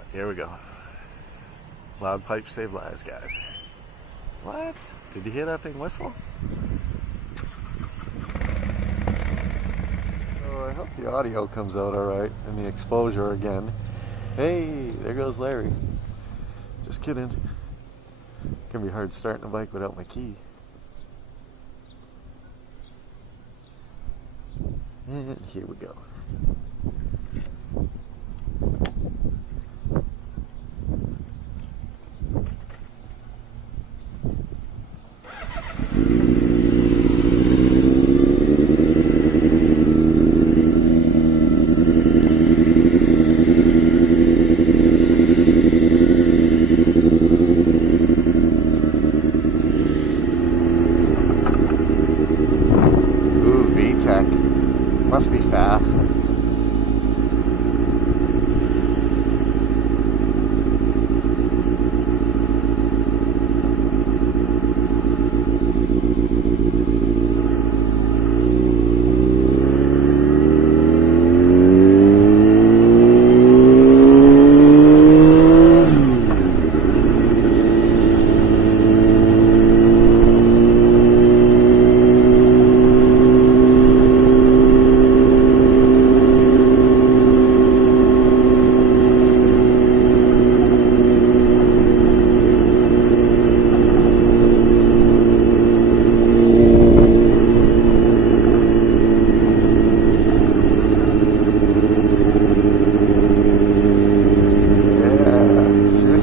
Oh, here we go. Loud pipes save lives, guys. What? Did you hear that thing whistle? Oh, I hope the audio comes out alright and the exposure again. Hey, there goes Larry. Just kidding. Can be hard starting a bike without my key. And here we go. Must be fast.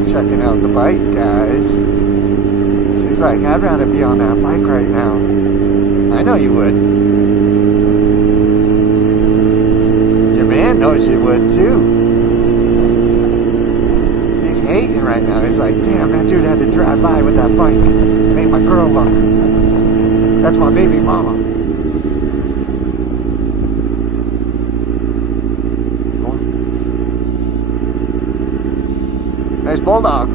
Checking out the bike, guys. She's like, I'd rather be on that bike right now. I know you would. Your man knows you would too. He's hating right now. He's like, damn, that dude had to drive by with that bike. Made my girl look. That's my baby mama. Nice bulldog.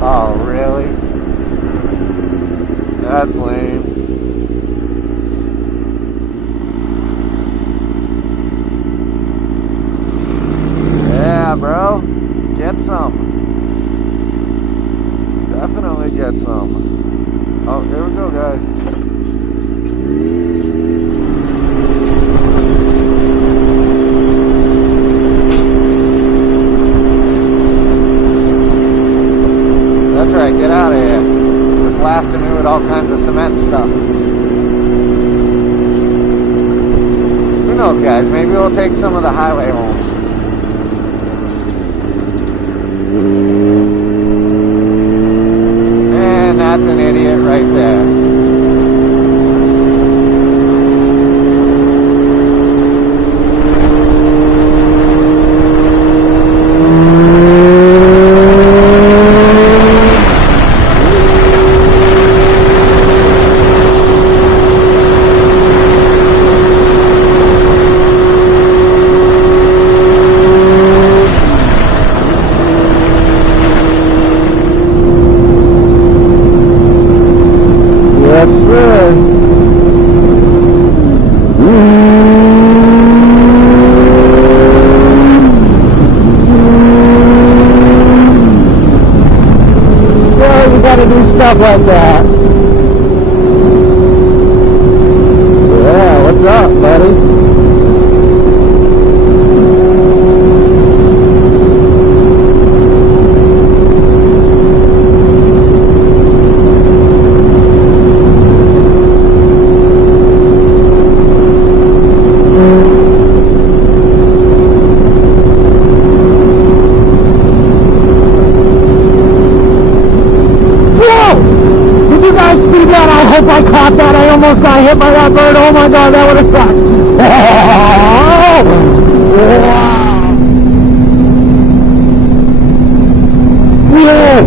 Oh, really? That's lame. Yeah, bro, get some. Definitely get some. Oh, here we go, guys. That's right, get out of here. They're blasting me with all kinds of cement stuff. Who knows, guys? Maybe we'll take some of the highway home. And that's an idiot right there. Yes, sir. So you gotta do stuff like that. Yeah, what's up, buddy? See that? I hope I caught that. I almost got hit by that bird. Oh my god, that would have sucked. Oh, wow. Yeah.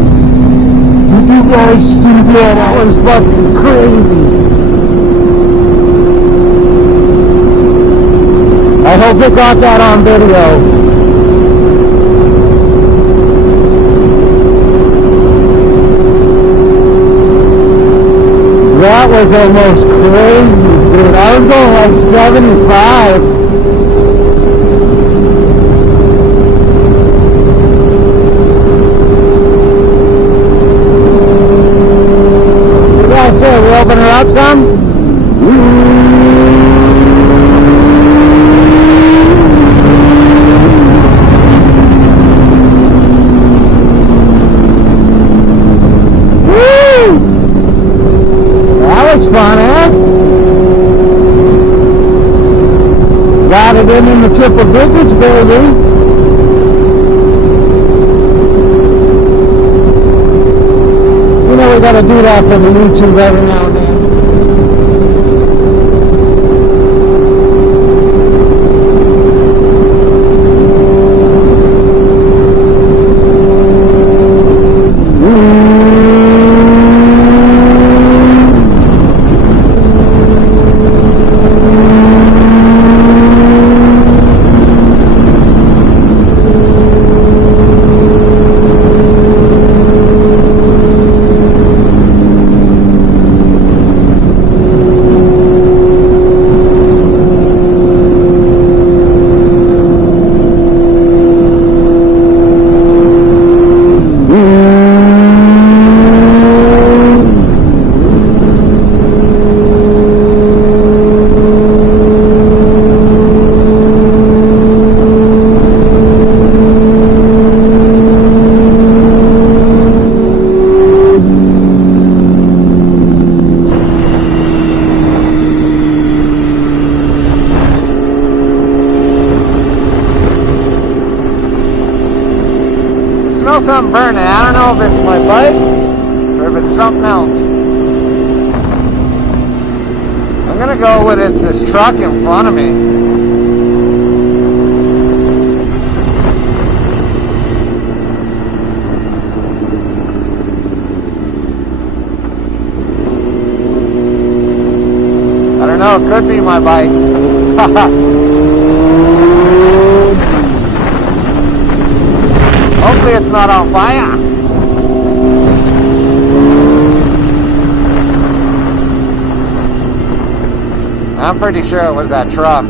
Did you guys Christ, yeah, that was fucking crazy. I hope they got that on video. That was almost crazy, dude. I was going like 75. You guys say we open her up some? Fun, eh? Got it in the triple digits, baby. You know we gotta do that for the YouTube every now and then. Smell something burning. I don't know if it's my bike or if it's something else. I'm gonna go with it's this truck in front of me. I don't know, it could be my bike. Hopefully it's not on fire. I'm pretty sure it was that truck.